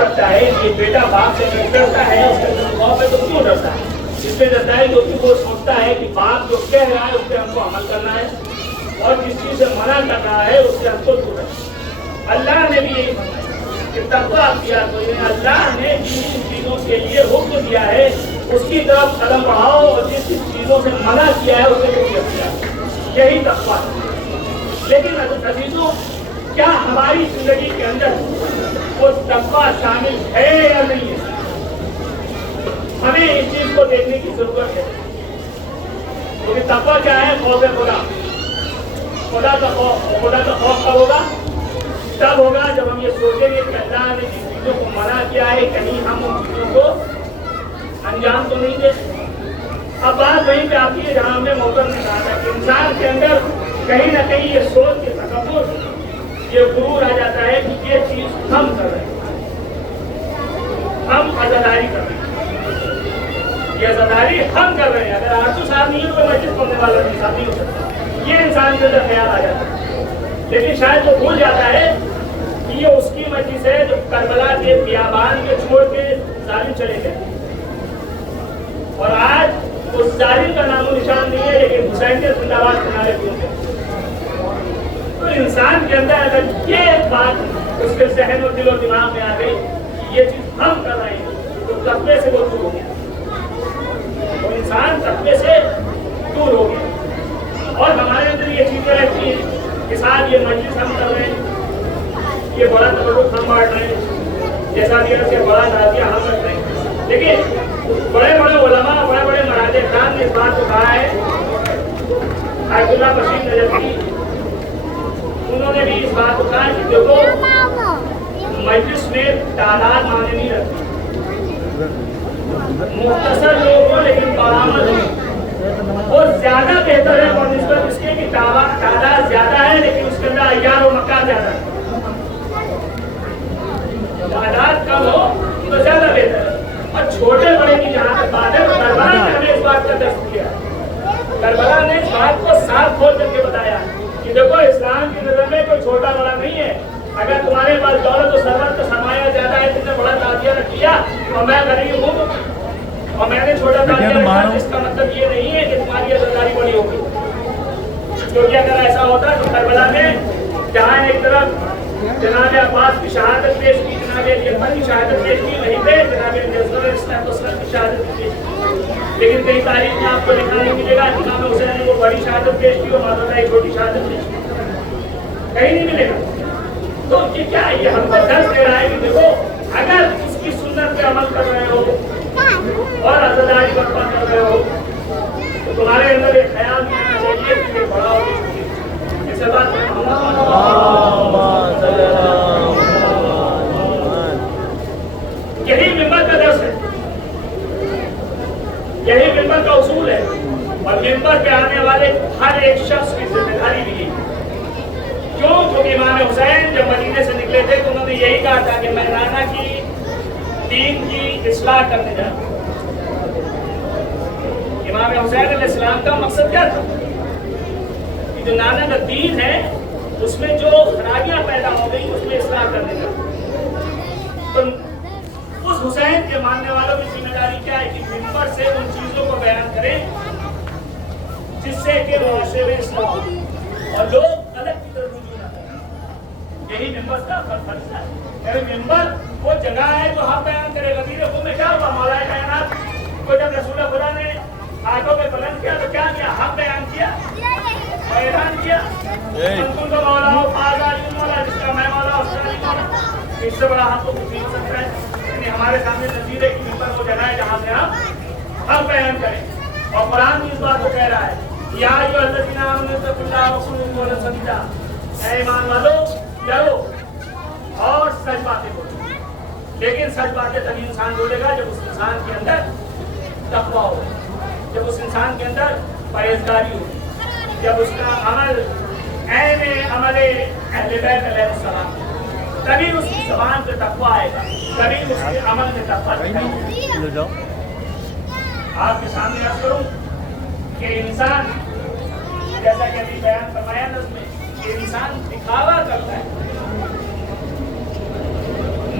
ڈرتا ہے کہ بیٹا باپ سے ڈرتا ہے، اس کے خوف ہے تو کیوں ڈرتا ہے؟ اس لیے ڈرتا ہے کیونکہ وہ سوچتا ہے کہ باپ جو کہہ رہا ہے اس پہ ہم کو عمل کرنا ہے، اور جس چیز سے منع کر رہا ہے اس سے ہم کو دور رہنا ہے۔ اللہ نے بھی یہی فرمایا کہ تقویٰ اختیار کرو، اللہ نے جن چیزوں کے لیے حکم دیا ہے اس کی طرف قدم بڑھاؤ، اور جس چیزوں سے منع کیا ہے اسے بھی اختیار کرو، یہی تقویٰ ہے۔ لیکن عزیزوں، کیا ہماری زندگی کے اندر وہ تقویٰ شامل ہے یا نہیں ہے؟ ہمیں اس چیز کو دیکھنے کی ضرورت ہے، کیونکہ تقویٰ کیا ہے؟ خوف خدا۔ خدا کا خوف کب ہوگا؟ تب ہوگا جب ہم یہ سوچیں گے کہ اللہ نے جن چیزوں کو منع کیا ہے کہیں ہم ان چیزوں کو انجام تو نہیں دے۔ اب بات وہیں پہ آتی ہے جہاں ہم نے موقع میں کہا تھا کہ انسان کے اندر کہیں نہ کہیں یہ سوچ کے تکبر، یہ غرور آ جاتا ہے کہ یہ چیز ہم کر رہے ہیں، ہم عزاداری کر رہے ہیں، یہ عزاداری ہم کر رہے ہیں۔ اگر آرزو صاحب نہیں ہے تو مسجد پڑھنے والا انسان نہیں ہو سکتا، یہ انسان کے اندر خیال آ جاتا ہے۔ لیکن شاید وہ بھول جاتا ہے کہ یہ اس کی مجلس ہے جو کربلا کے بیابان کے چھوڑ کے ظالم چلے گئے، اور آج اس ظالم کا نام و نشان نہیں ہے، لیکن حسین کے زندہ باد کے نعرے گونجتے ہیں۔ تو انسان کے اندر اگر یہ بات اس کے ذہن اور دل و دماغ میں آ گئی یہ چیز ہم کر رہے ہیں تو تقوی سے وہ دور ہو گیا، تو انسان تقوی سے دور ہو گیا۔ اور ہمارے اندر یہ چیزیں رہتی ہیں کہ صاحب یہ مجلس ہم کر رہے ہیں، یہ بڑا تبرک ہم بانٹ رہے ہیں، جیسا کہ سے بڑا نازیہ ہم رکھ رہے ہیں، لیکن بڑے بڑے علماء، بڑے بڑے مراجع خان نے اس بات کو کہا ہے۔ آیت اللہ بشیر نجفی انہوں نے بھی اس بات کو کہا کہ دیکھو مجلس میں تعداد معنی نہیں رکھتی، مختصر لوگ ہو لیکن کارآمد ہو، اور زیادہ بہتر ہے اور نسبت اس کے کہ تعداد زیادہ ہے لیکن اس کے اندر عیار و مکار زیادہ ہے۔ تعداد کم ہو تو زیادہ بہتر ہے۔ اور چھوٹے بڑے کی جہاں تک بات ہے، کربلا نے ہمیں اس بات کا درس دیا، کربلا نے اس بات کو صاف کھول کر کے بتایا کہ دیکھو اسلام کی نظر میں کوئی چھوٹا بڑا نہیں ہے۔ اگر تمہارے پاس دولت و ثروت کا سرمایہ زیادہ ہے، تم نے بڑا تعزیہ رکھ لیا اور میں غریب ہوں اور میں نے چھوٹا تعزیہ رکھا، اس کا مطلب یہ نہیں ہے کہ تمہاری عزاداری بڑی ہوگی۔ کیونکہ اگر ایسا ہوتا تو کربلا میں جہاں ایک طرف جناب عباس کی شہادت پیش کی، جناب علی اکبر کی شہادت پیش کی، وہیں پہ جناب جعفر اسلام کی شہادت پیش کی، لیکن کئی تاریخ میں آپ کو لکھا نہیں ملے گا امام حسین نے وہ بڑی شہادت پیش کی اور مولانا ایک چھوٹی شہادت پیش کی، کہیں نہیں ملے گا۔ تو یہ کیا ہے؟ یہ ہم کو درس دے رہا ہے کہ دیکھو اگر اس کی سنت پہ عمل کر رہے ہو اور عزاداری برپا کر رہے ہو تو تمہارے اندر ایک خیال نہیں آنا چاہیے کہ یہ بڑا ہو چکی ہے۔ اس سے بات یہی ممبر کا درس ہے، یہی ممبر کا اصول ہے، اور ممبر پہ آنے والے ہر ایک شخص کی ذمہ داری بھی ہے۔ کیوں؟ کیونکہ امام حسین جب مدینے سے نکلے تھے تو انہوں نے یہی کہا تھا کہ میں نانا کی دین کی اصلاح کرنے جا رہا ہوں۔ امام حسین علیہ السلام کا مقصد کیا تھا کہ جو نانا کا دین ہے اس میں جو خرابیاں پیدا ہو گئی اس میں اصلاح کرنے کا۔ تو اس حسین کے ماننے والوں کی ذمہ داری کیا ہے کہ ممبر سے ان چیزوں کو بیان کریں جس سے کہ معاشرے میں اصلاح ہو اور لوگ غلط کی طرف رجوع نہ کریں۔ یہی ممبر کا فرض ہے۔ ممبر وہ جگہ ہے جو حق بیان کرے گا۔ غدیر خون میں کیا ہوا؟ مولا کائنات کو جب رسول خدا نے ہاتھوں پہ بلند کیا تو کیا کیا؟ حق بیان کیا، اعلان کیا ان کا مولا ہو آزادی مولا، جس کا میں مولا اس کا نہیں مولا۔ اس سے بڑا حق تو کچھ نہیں ہو سکتا ہے۔ یعنی ہمارے سامنے نظیر ہے کہ ممبر وہ جگہ ہے جہاں سے ہم حق بیان کریں، اور قرآن بھی اس بات کو کہہ رہا ہے یا ایھا الذین آمنوا اتقوا اللہ وقولوا قولا سدیدا، اے ایمان والو ڈرو اور سچ باتیں بولو۔ لیکن سچ باتیں تبھی انسان بولے گا جب اس انسان کے اندر تقویٰ ہو، جب اس انسان کے اندر پرہیزگاری ہو، جب اس کا عمل عین عمل اہل بیت علیہ السلام، تبھی اس کی زبان پہ تقویٰ آئے گا، تبھی اس کے عمل میں تقویٰ دکھائی دے گا۔ آپ کے سامنے عرض کروں کہ انسان جیسا کہ ابھی بیان فرمایا نظم میں کہ انسان دکھاوا کرتا ہے،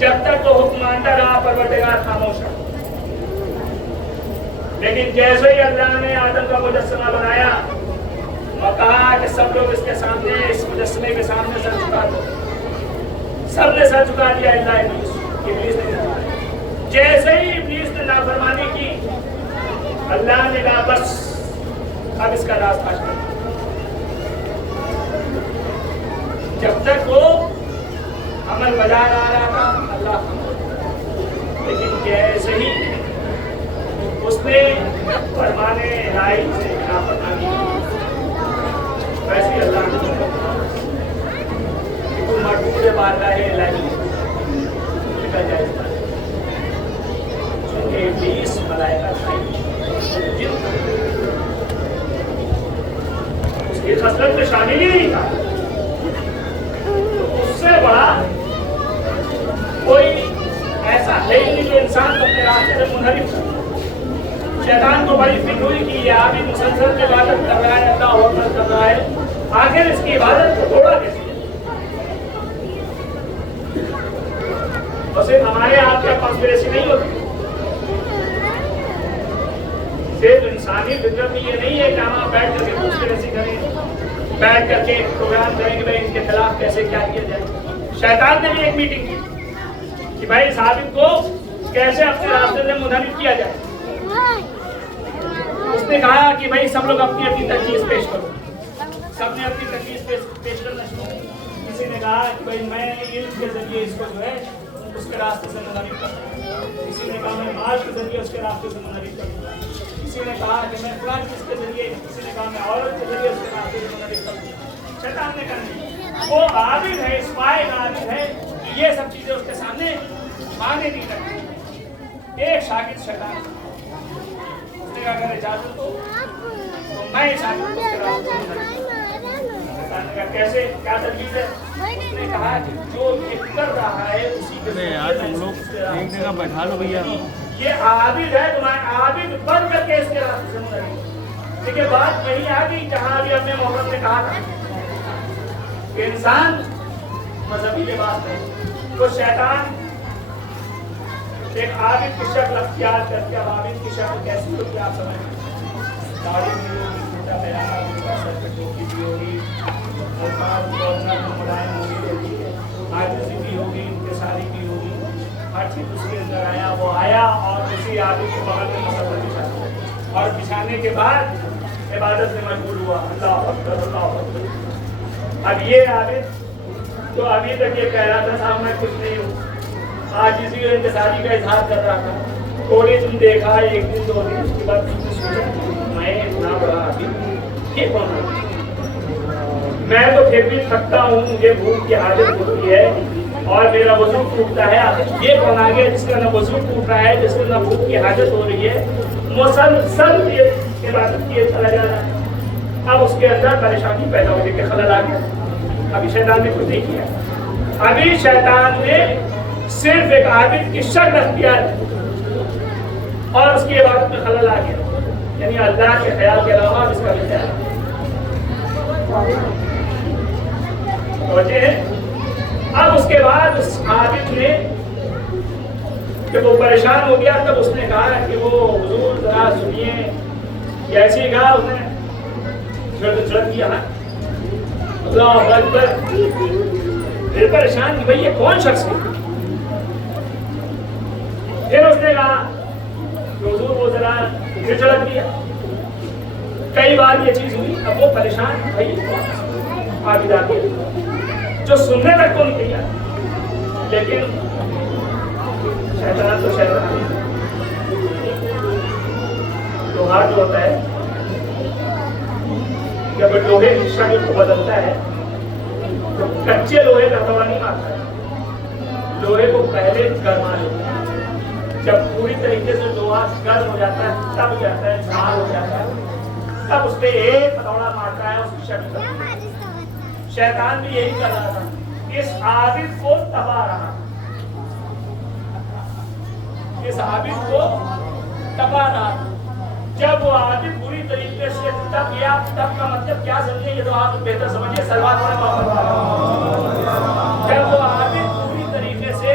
جب تک وہ حکم مانتا رہا پروردگار خاموش رہا. لیکن جیسے ہی اللہ نے آدم کا مجسمہ بنایا اور کہا کہ سب لوگ اس کے سامنے اس مجسمے کے سامنے سر جھکا دو, سب نے سر جھکا دیا الا ابلیس. ابلیس نے نہیں. جیسے ہی ابلیس نے نافرمانی کی اللہ نے کہا بس اب اس کا راستہ چھوڑ. جب تک وہ عمل بجا آ رہا تھا اللہ, لیکن جیسے ہی اس نے فرمانے الہی سے نافرمانی کی ویسے ہی اللہ نے کہ تم مقبول بارگاہ الہی نکل جائے. چونکہ ابلیس ملائکہ تھا, اس کی خصلت میں شامل ہی نہیں تھا. اس سے بڑا کوئی ایسا ہے ہی نہیں جو انسان کو اپنے راستے سے منحرف کر. شیطان کو بڑی فکر ہوئی کہ یہ آدمی مسلسل عبادت کر رہا ہے, اللہ اکبر کر رہا ہے, آخر اس کی عبادت کو توڑا کیسے. اور صرف ہمارے آپ کے کانسپریسی نہیں ہوتی, صرف انسانی فطرت میں یہ نہیں ہے کہ ہم بیٹھ کر کے کانسپریسی کریں, بیٹھ کر کے پروگرام کریں کہ بھائی ان کے خلاف کیسے کیا کیا جائے. شیطان نے بھی ایک میٹنگ کی کہ بھائی ثابت کو کیسے اپنے راستے سے منحرف کیا جائے. اس نے کہا کہ بھائی سب لوگ اپنی اپنی تجویز پیش کرو. سب نے اپنی تجویز پیش کرنا شروع کی. کسی نے کہا کہ بھائی میں علم کے ذریعے اس کو جو ہے اس کے راستے سے منحرف کروں گا. کسی نے کہا میں مال کے ذریعے اس کے راستے سے منحرف کروں گا. کسی نے کہا کہ میں فلاں چیز کے ذریعے, کسی نے کہا میں عورت کے ذریعے اس کے راستے سے منحرف کروں گا. شیطان نے کہا نہیں, وہ عابد ہے, اسپائے عابد ہے کہ یہ سب چیزیں اس کے سامنے مانے نہیں لگتی. ایک شاگرد شیطان اس نے کہا اگر اجازت ہو تو میں شاگرد کو اس کے راستے سے منحرف کروں گا. شیطان نے کہا کیسے, کیا تجویز ہے؟ اس نے کہا کہ جو یہ کر رہا ہے اسی کے یار تم لوگ ایک جگہ بیٹھا لو بھیا. یہ عابد ہے, تمہارے عابد بن کر کے اس کے راستے سے منحرف. لیکن بات وہی آ گئی جہاں ابھی اپنے محمد نے کہا تھا کہ انسان مذہبی لباس ہے. تو شیطان ایک عابد کی شکل اختیار کر کے, اب عابد کی شکل کیسی ہوتی ہے آپ سمجھیں. داڑھی بھی ہوگی, چھوٹا پیرانا بھی ہوگا, سر پہ ٹوپی بھی ہوگی, ملائم ہوگی, عاجزی بھی ہوگی, انکساری بھی ہوگی, ہر چیز اس کے اندر آیا. وہ آیا اور اسی عابد کے بغل میں مسلح بچھا, اور بچھانے کے بعد عبادت میں مشغول ہوا, اللہ اکبر اللہ اکبر. اب یہ عابد تو ابھی تک یہ کہہ رہا تھا صاحب میں کچھ نہیں ہوں, عاجزی اور انکساری کا اظہار کر رہا تھا. تھوڑی تم دیکھا, ایک دن دو دن, اس کے بعد تم نے سوچا میں اتنا بڑا عابد یہ کون ہے. میں تو پھر بھی تھکتا ہوں, مجھے بھوک کی حاجت ہوتی ہے اور میرا وضو ٹوٹتا ہے. یہ کون آ گیا جس کا نہ وضو ٹوٹ رہا ہے, جس کو نہ بھوک کی حاجت ہو رہی ہے, مسلسل یہ عبادت کیے چلا جا رہا ہے. اب اس کے اندر پریشانی پیدا ہونے کے خلل آ گیا. ابھی شیطان نے کچھ نہیں کیا, ابھی شیطان نے صرف ایک عابد کی شکل اختیار اور اس کی عبادت میں خلل آ گیا. یعنی اللہ کے خیال کے علاوہ اس کا بھی خیال ہے. اب اس کے بعد اس عابد نے جب وہ پریشان ہو گیا تب اس نے کہا کہ وہ حضور ذرا سنیے. ایسے ہی کہا, اس نے جھڑک دیا اللہ اکبر. پھر پریشان کہ بھائی یہ کون شخص ہے. پھر اس نے کہا کہ حضور وہ ذرا پھر جھڑک دیا. کئی بار یہ چیز ہوئی. اب وہ پریشان بھائی عابد آ گیا جو سننے تک تو نہیں تیار, لیکن شیطان تو شیطان ہے. لوہا جو ہوتا ہے جب لوہے کی شکل کو بدلتا ہے تو کچے لوہے کا دورہ نہیں مارتا ہے. لوہے کو پہلے گرما لیتا ہے. جب پوری طریقے سے لوہا گرم ہو جاتا ہے تب جاتا ہے, جھاڑ ہو جاتا ہے, تب اس پہ ایک دورہ مارتا ہے اس کی شکل کا. شیطان بھی یہی کر رہا تھا, اس عابد کو تباہ رہا, اس عابد کو تباہ رہا. جب وہ عابد بری طریقے سے تب گیا, تب کا مطلب کیا سمجھے, یہ تو آپ بہتر سمجھے, سلوات والے محمد. جب وہ عابد پوری طریقے سے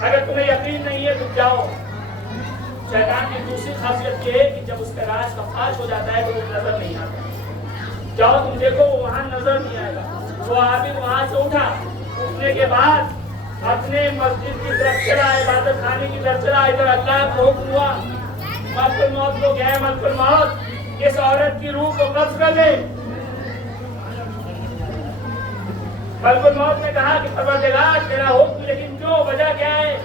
اگر تمہیں یقین نہیں ہے تو جاؤ. شیطان کی دوسری خاصیت یہ ہے کہ جب اس کا راز کا فاش ہو جاتا ہے تو وہ نظر نہیں آتا. جاؤ تم دیکھو وہاں نظر نہیں آئے گا. وہ آدمی وہاں سے اٹھا, اٹھنے کے بعد اپنے مسجد کی طرف چلا, عبادت خانے کی طرف چلا. ادھر اللہ کو حکم ہوا, ملک الموت کو گیا, ملک الموت اس عورت کی روح کو قبض کر لے. ملک الموت نے کہا کہ پروردگار تیرا حکم, لیکن کیوں, وجہ کیا ہے؟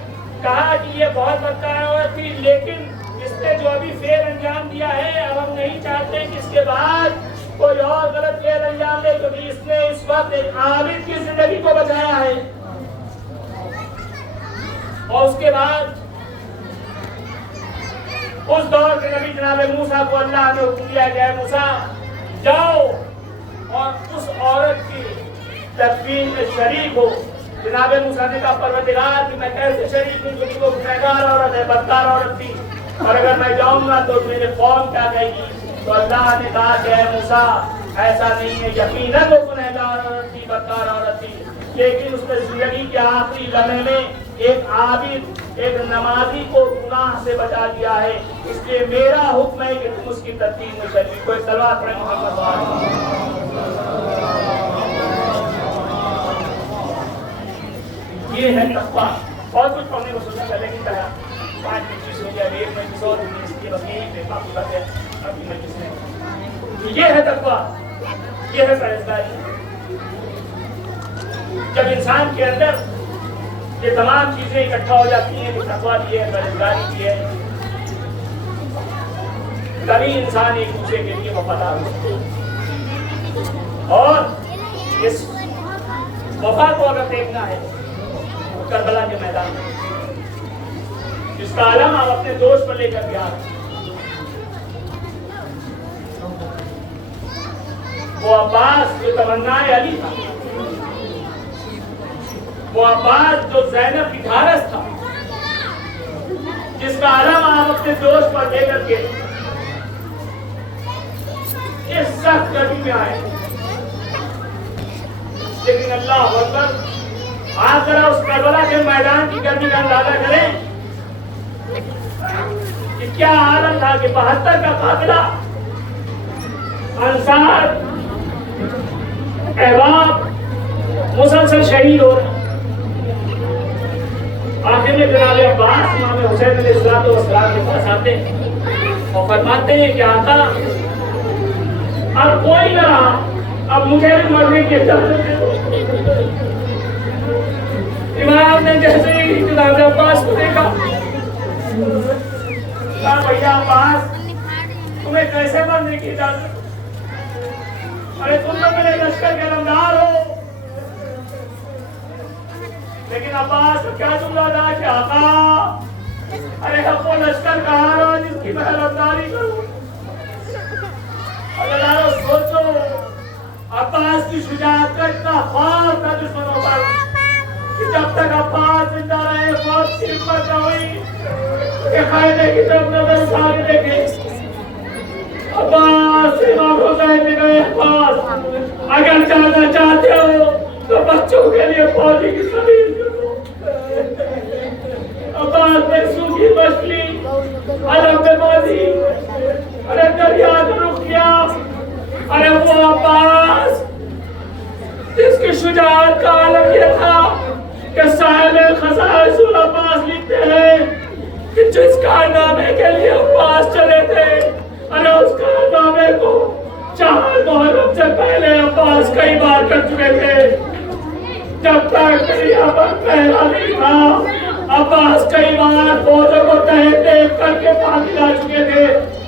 کہا کہ یہ بہت بدکار عورت تھی, لیکن اس نے جو ابھی فعل انجام دیا ہے اب ہم نہیں چاہتے کہ اس کے بعد کوئی اور غلط فعل انجام دے, کیونکہ اس نے اس وقت ایک عابد کی زندگی کو بچایا ہے. اور اس کے بعد اس دور کے نبی جناب موسیٰ کو اللہ نے حکم دیا کہ اے موسیٰ جاؤ اور اس عورت کی تدفین میں شریک ہو. جناب موسیٰ نے کہا پروردگار کہ میں کیسے شریک ہوں, کیونکہ وہ گنہگار عورت ہے, بدکار عورت تھی, اور اگر میں جاؤں گا تو میرے قوم کیا کہے گی؟ تو اللہ نے کہا کہ اے موسیٰ ایسا نہیں ہے, یقیناً وہ گنہگار عورت تھی, بدکار عورت تھی, لیکن اس نے زندگی کے آخری لمحے میں ایک عابد, ایک نمازی کو گناہ سے بچا دیا ہے. اس لیے میرا حکم ہے کہ تم اس کی تدفین میں شریک ہو. صلوات پڑھیں محمد صلی اللہ علیہ وسلم. یہ ہے تقویٰ. اور کچھ پڑھنے کو سوچا چلے کی طرح 5 مجلس ہو گیا, 1 مجلس اور اس کے بعد یہی پہ کافی بات ہے اپنی مجلس میں. یہ ہے تقویٰ, یہ ہے پرہیزگاری. جب انسان کے اندر یہ تمام چیزیں اکٹھا ہو جاتی ہیں, کہ تقویٰ بھی ہے, پرہیزگاری بھی ہے, تبھی انسان ایک دوسرے کے لیے وفادار ہوتا ہے. اور اس وفا کو اگر دیکھنا ہے کربلا کے میدان میں, جس کا علم آپ اپنے دوست پر لے کر گیا, وہ عباس جو تمنا علی تھا, وہ عباس جو زینب کی ڈھارس تھا, جس کا علم آپ اپنے دوست پر لے کر کے اس سخت گرمی میں آئے. لیکن اللہ اکبر, آپ ذرا اس کربلا کے میدان کی گرمی کا اندازہ کریں کہ کیا عالم تھا کہ 72 کا قافلہ انصار احباب مسلسل شہید ہو رہے. آخر میں جناب عباس امام حسین علیہ السلام کے پاس آتے ہیں اور فرماتے ہیں کہ آقا اب کوئی نہ رہا, اب مجھے بھی مرنے کی اجازت دے دو. امام نے جیسے ہی جناب عباس کو دیکھا, کہا بھیا عباس تمہیں کیسے مرنے کی اجازت؟ ارے تم تو میرے لشکر کے علمدار ہو. لیکن عباس کیا جملہ تھا کہ آقا ارے ہم وہ لشکر کہاں رہا جس کی میں علمداری کروں. اگر سوچو عباس کی شجاعت کا اتنا خواب تھا دشمنوں پر کہ جب تک عباس زندہ رہے خواب صرف پر نہ ہوئی کہ قائدے کی طرف نظر اٹھا کے دیکھے. عباس امام حسین نے کہا عباس اگر جانا چاہتے ہو تو بچوں کے لیے فوجی کی زمین کر دو. عباس نے سوکھی مچھلی علم میں باندھی, ارے دریا کو رخ کیا. ارے وہ عباس جس کی شجاعت کا عالم یہ تھا کہ صاحب خصائص العباس لکھتے ہیں کہ جس کارنامے کے لیے عباس چلے تھے, ارے اس کارنامے کو 4 محرم سے پہلے عباس کئی بار کر چکے تھے. جب تک دریا پر پہلا نہیں تھا عباس کئی بار فوجوں کو تحت دیکھ کر کے پانی لا چکے تھے,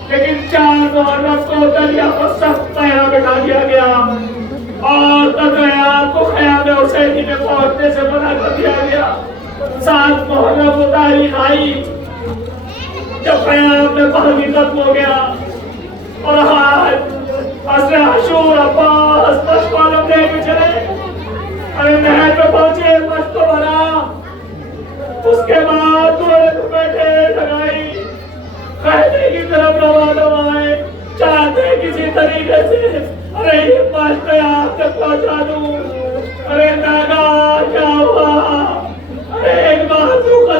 لیکن 4 محرم کو دریا پر سخت پہرا بٹھا دیا گیا اور قدریات کو خیام حسینی میں پہنچنے سے منع کر دیا گیا. 7 محرم کو تاریخ آئی جب خیام میں پانی ختم ہو گیا, اور آج عصر عاشور عباس مشق عالم لے کے چلے. ارے نہر پہ پہنچے, مشق کو بھرا, اس کے بعد دورے بیٹھے لگائی, قائدے کی طرف روانہ آئے, چاہتے کسی طریقے سے ارے یہ مشق آپ تک پہنچا دوں. ارے ناگا کیا ہوا, ارے ایک بازو کا